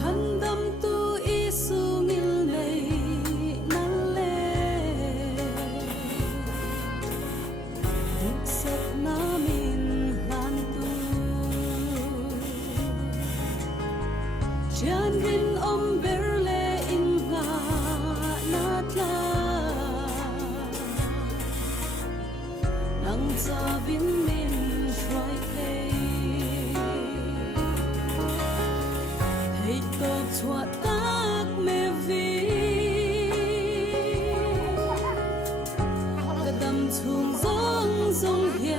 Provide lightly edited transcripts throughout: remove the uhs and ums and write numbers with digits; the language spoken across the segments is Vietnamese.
Thân tâm tu Isu ngil này năn lệ Đức sắc na min lan tu Chan rin berle in nga natla Nang sa bin min try Hãy tốt cho tác mê vi Cả đầm thùng giống giống hia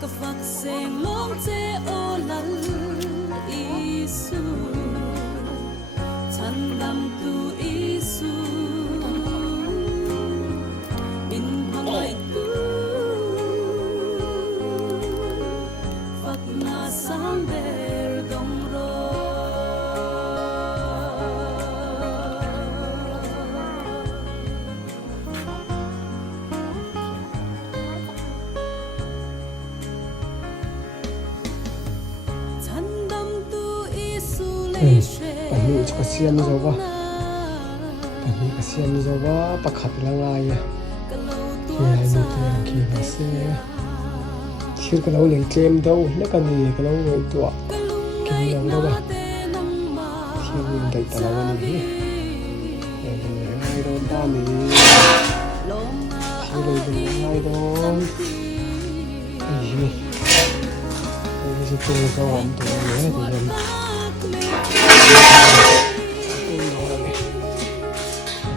Cả phạc xanh lông chê ô lal Isu Thân đầm tu Isu In bằng lại tu Sang ber dong ro Thân đam tu Isu lê she Pani ka siam zo ba Pani ka siam zo ba pakhat la ngai ki ai ni ki ma se Khi cái lâu liền kem đâu nó cần gì cái lâu rồi tụa cái nhiều đâu mà khi mình đẩy tao vào này ai đâu ta này khi đây thì ai đâu cái gì này cái gì tôi có làm tụi nhớ thì làm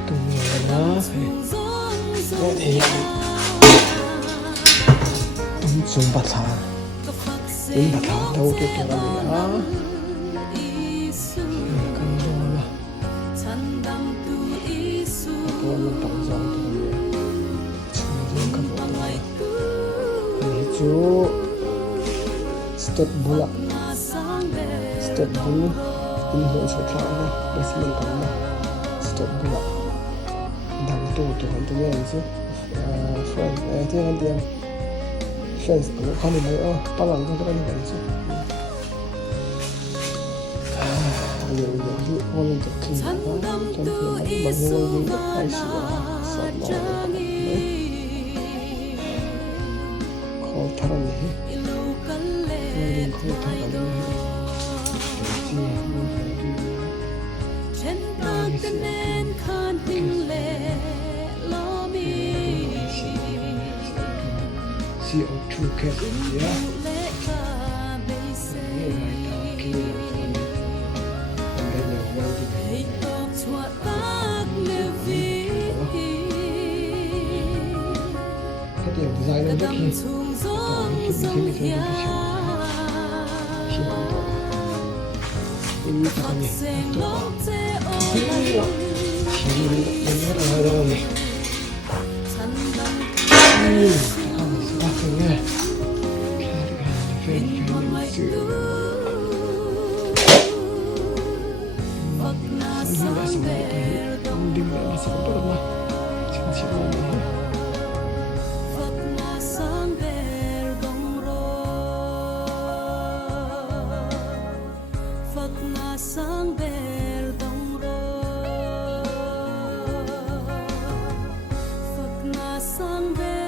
tôi nhớ nó có thể dùng bát thả đâu tôi kêu là gì á cần đâu là tôi muốn tặng dòng tôi chỉ riêng các bộ này chú step bula step bula in hội sẽ thả này để xem mình cần step bula đằng tôi làm nghe chứ friend tiếng Anh tiếng friends cũng không được nữa bao lần không có any friends nhiều chút hơn được khi đó trong khi mà bao nhiêu những cái sự sợ lo khó thở nhỉ mình khó thở nhỉ CO2 cap ya. Cái điều design nó rất khi ini tak ni. Sang ber dong ro Phật na sang ber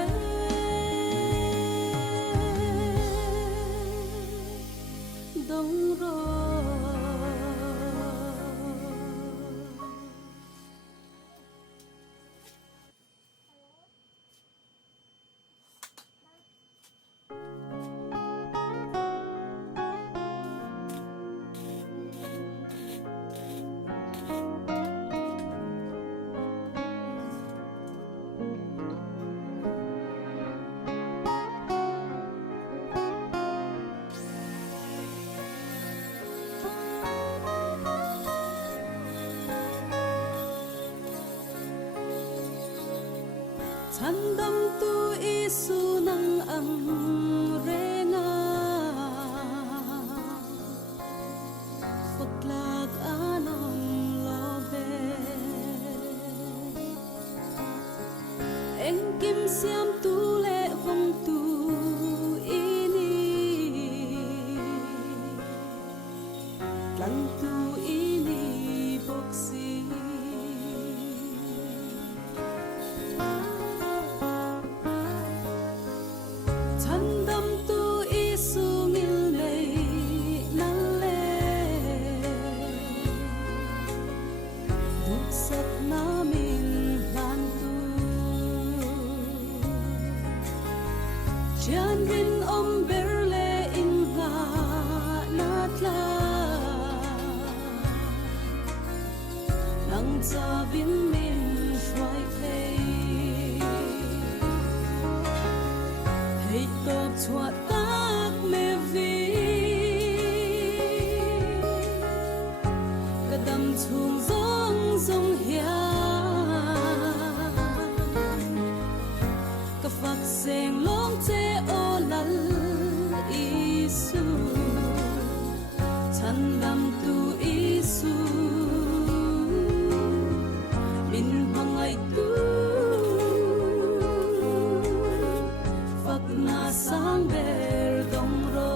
dong ro Thân tâm tu Isu nang ang renga Phật lạc anam lo về Anh kim xiêm tu lệ vong tu ini cha viên mình xoay thế hãy tập cho tác mê vi cả đầm chuông rong rong hia cả phật sen long che ô lal isu chan đam tu isu min bangai tu phật na sang ber dong ro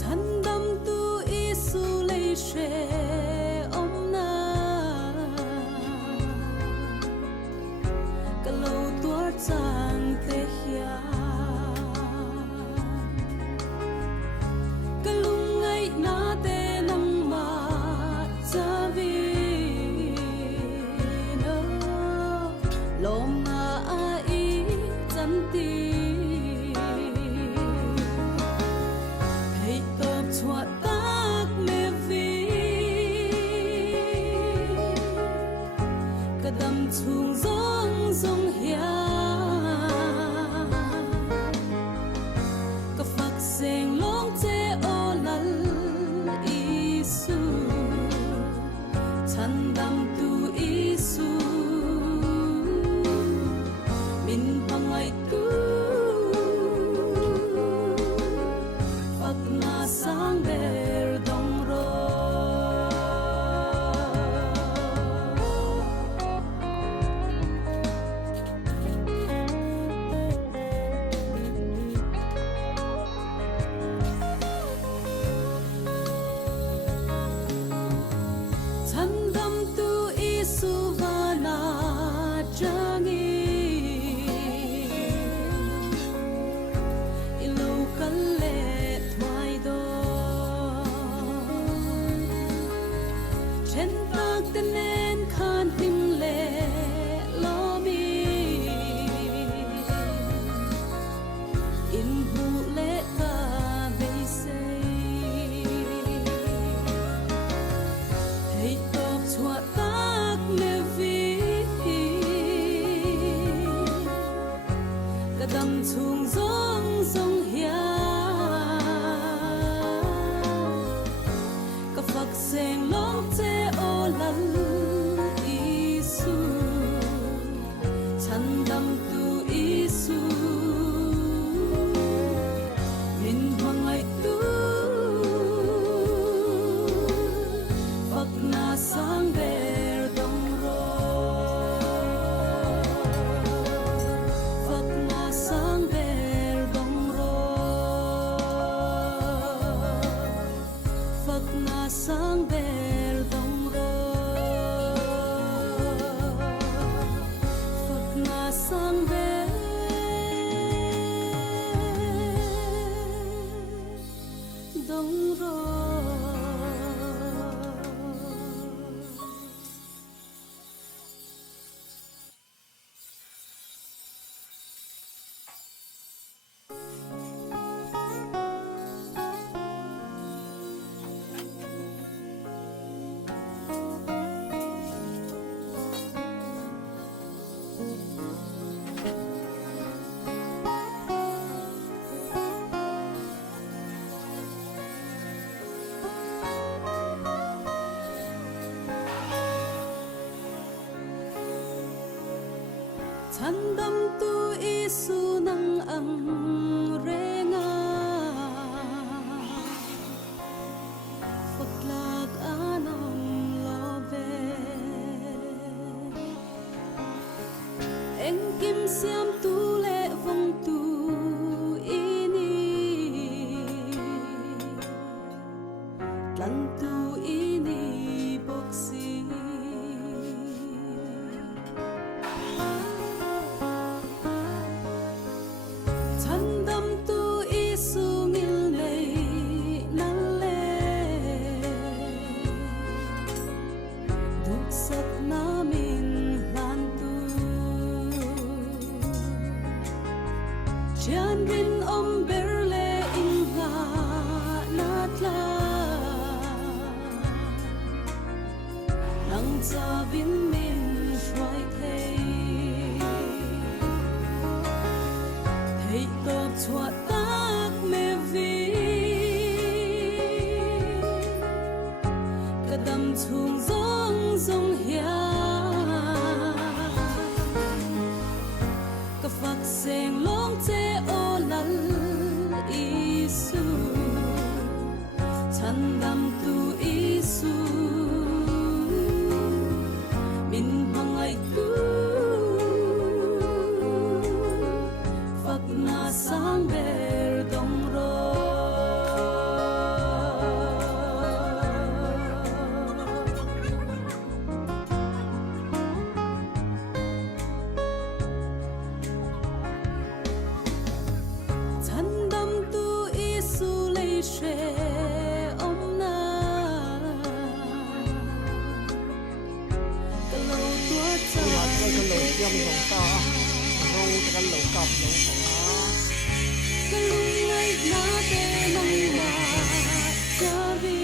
chan đam tu isu lei she om na ka lo tua chang te hia ka lung ngai na te nang ma cha vi no lom na ai chan ti hãy tập cho tác mê vi cả đầm chuông rong rong hia cả phật sen long che ô lal isu chan đam tu isu min pangai tu phật na sang ber dong ro chan đam tu isu vana changi ilu kalle thwai do chen tak tenen khan tim le lo mi in hu le ka be say hãy tập cho tác mê vi cả đầm chuông rong rong hia cả phật sen long che ô lal isu chan đam tu isu min bangai tu phật na sang ber dong ro phật na sang ber dong ro phật na sang ber dong ro phật na sang ber dong ro. Chan đam tu isu nang ang renga phật lạc anong lo về anh kim xiêm tu lệ vong tu ini lan tu ini boxi sắc na min lan tu cho biến mình xoay thay thấy tập chuột tác mê vi cả đầm chuông rong rong hia cả phật sen long che ô lal isu chân đầm tu isu min hangai tu phật na sang ber dong ro chân đầm tu isu lei she om na ka lo tua cha cái lẩu yum lẩu ta rau cái lẩu cặp lẩu ka lu ngai na te nong ma cha vi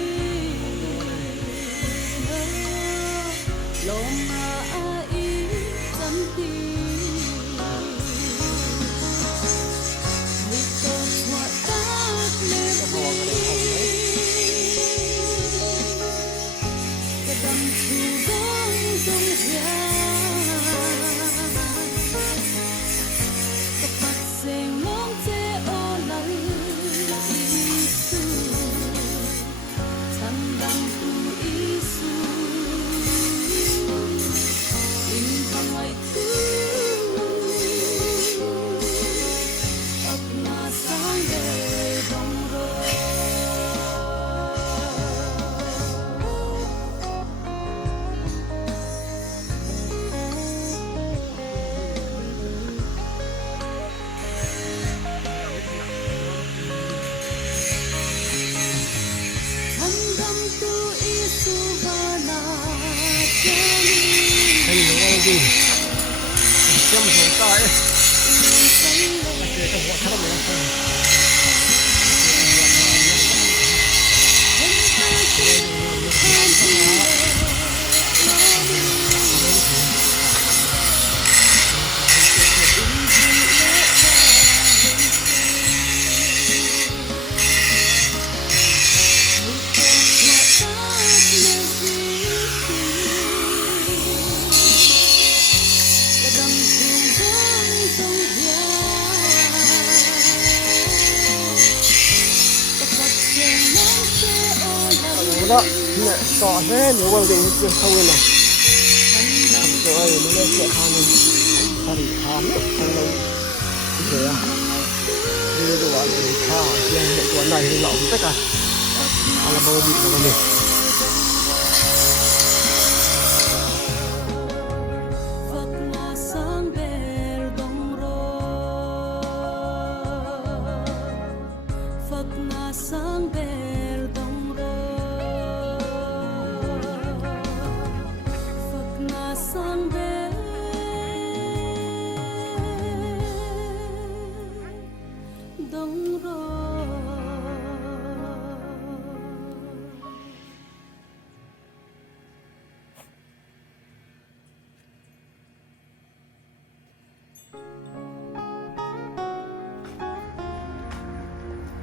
lo ma a i chan ti mi to chua ta me vi ka dam chu dong dong hia ka pat seng long che o lal isu chan dam tu isu in hangai tu ap na sang de dong ro chân đầm tu isu va na chani cái lẩu cái gì yum lẩu ta ấy cái quả thơm này đó nè sọ thế nếu mà về chưa sâu này không rồi nó lên sẽ khăn nên phải khám không lâu thế à bây giờ gọi là khá hiện hiện tuần này thì lỏng tất cả là bơ bị nó này phật na sang ber dong ro phật na sang ber dong ro phật na sang ber dong ro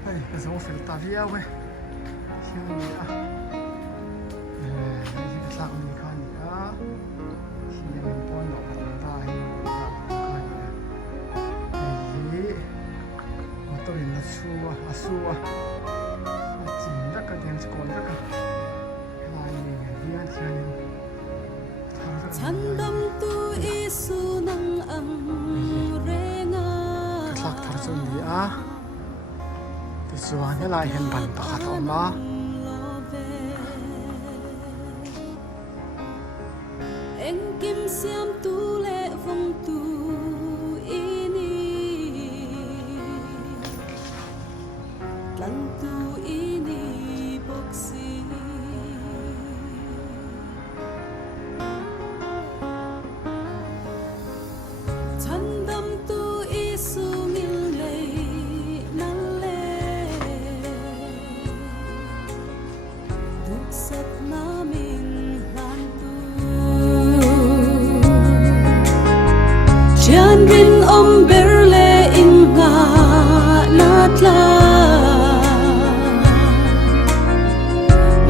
đây cái dấu phải ta video ấy siêu gì à đây cái sao mình khai nhỉ á thì mình con nó còn ta hay khai nhỉ đây mà tôi là xua chỉ rất cái đèn còn rất cái hai mình đi ăn chơi chân đầm tu isu nang ang renga sak thar chun đi à thì chuan cái lại hiện bản pakhat awm a anh kim siam tu lệ vong tu ini lan tu ini boxi chân đầm tu isu mil lei nan le duk sat na min lan tu rin om berle in nga natla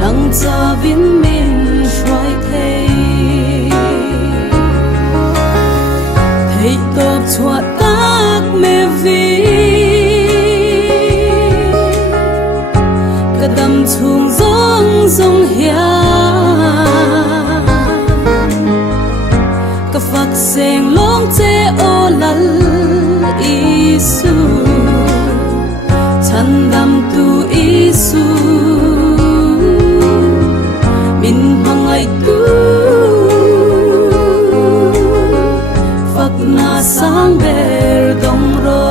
nang cha vin min shrai thei top chua tak me vi kadam chung zong zong hia ka phak seng long che o lal isu chan dam tu isu min mangai tu phak na sang ber dong ro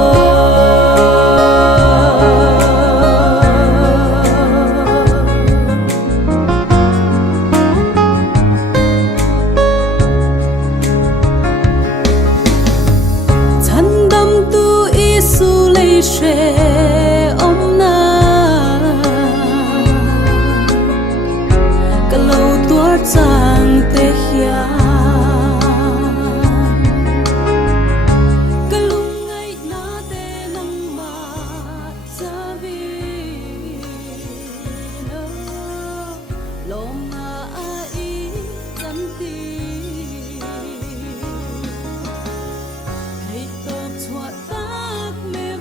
she om na kalau tua chang te hia kalung ngai na te nang ma cha vi no lom na ai chan ti hei to chua tak me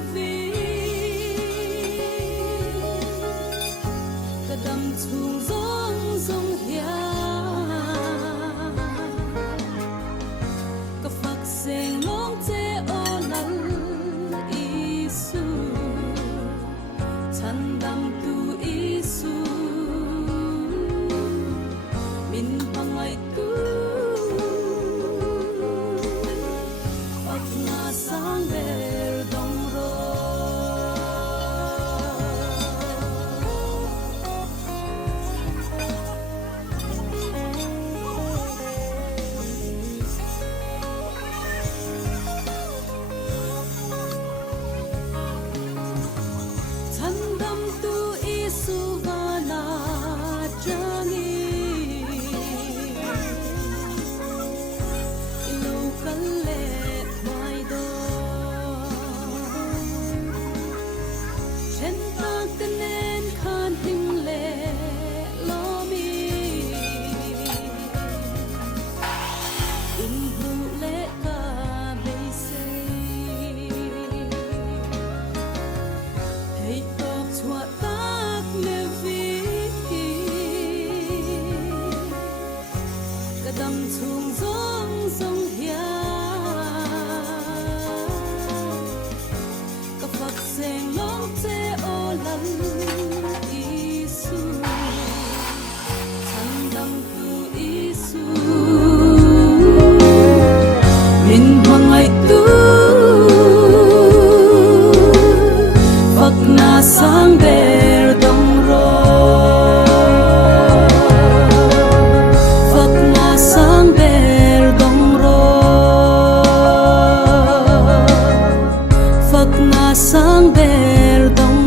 kadam chung zong zong hia ka phak seng long che o lal isu chan dam tu isu min pangai tu phak na sang ber dong ro Chandam tu isu vana jangi ilu kalle mai do chen tak tenen khan hing le lomi in hu le ka bei se hei top chua tak me vi kadam chung zong zong hia ka phak seng long che o lal isu chan dam tu isu min mangai tu phak na sang ber dong ro phak na sang ber dong ro phak na sang ber dong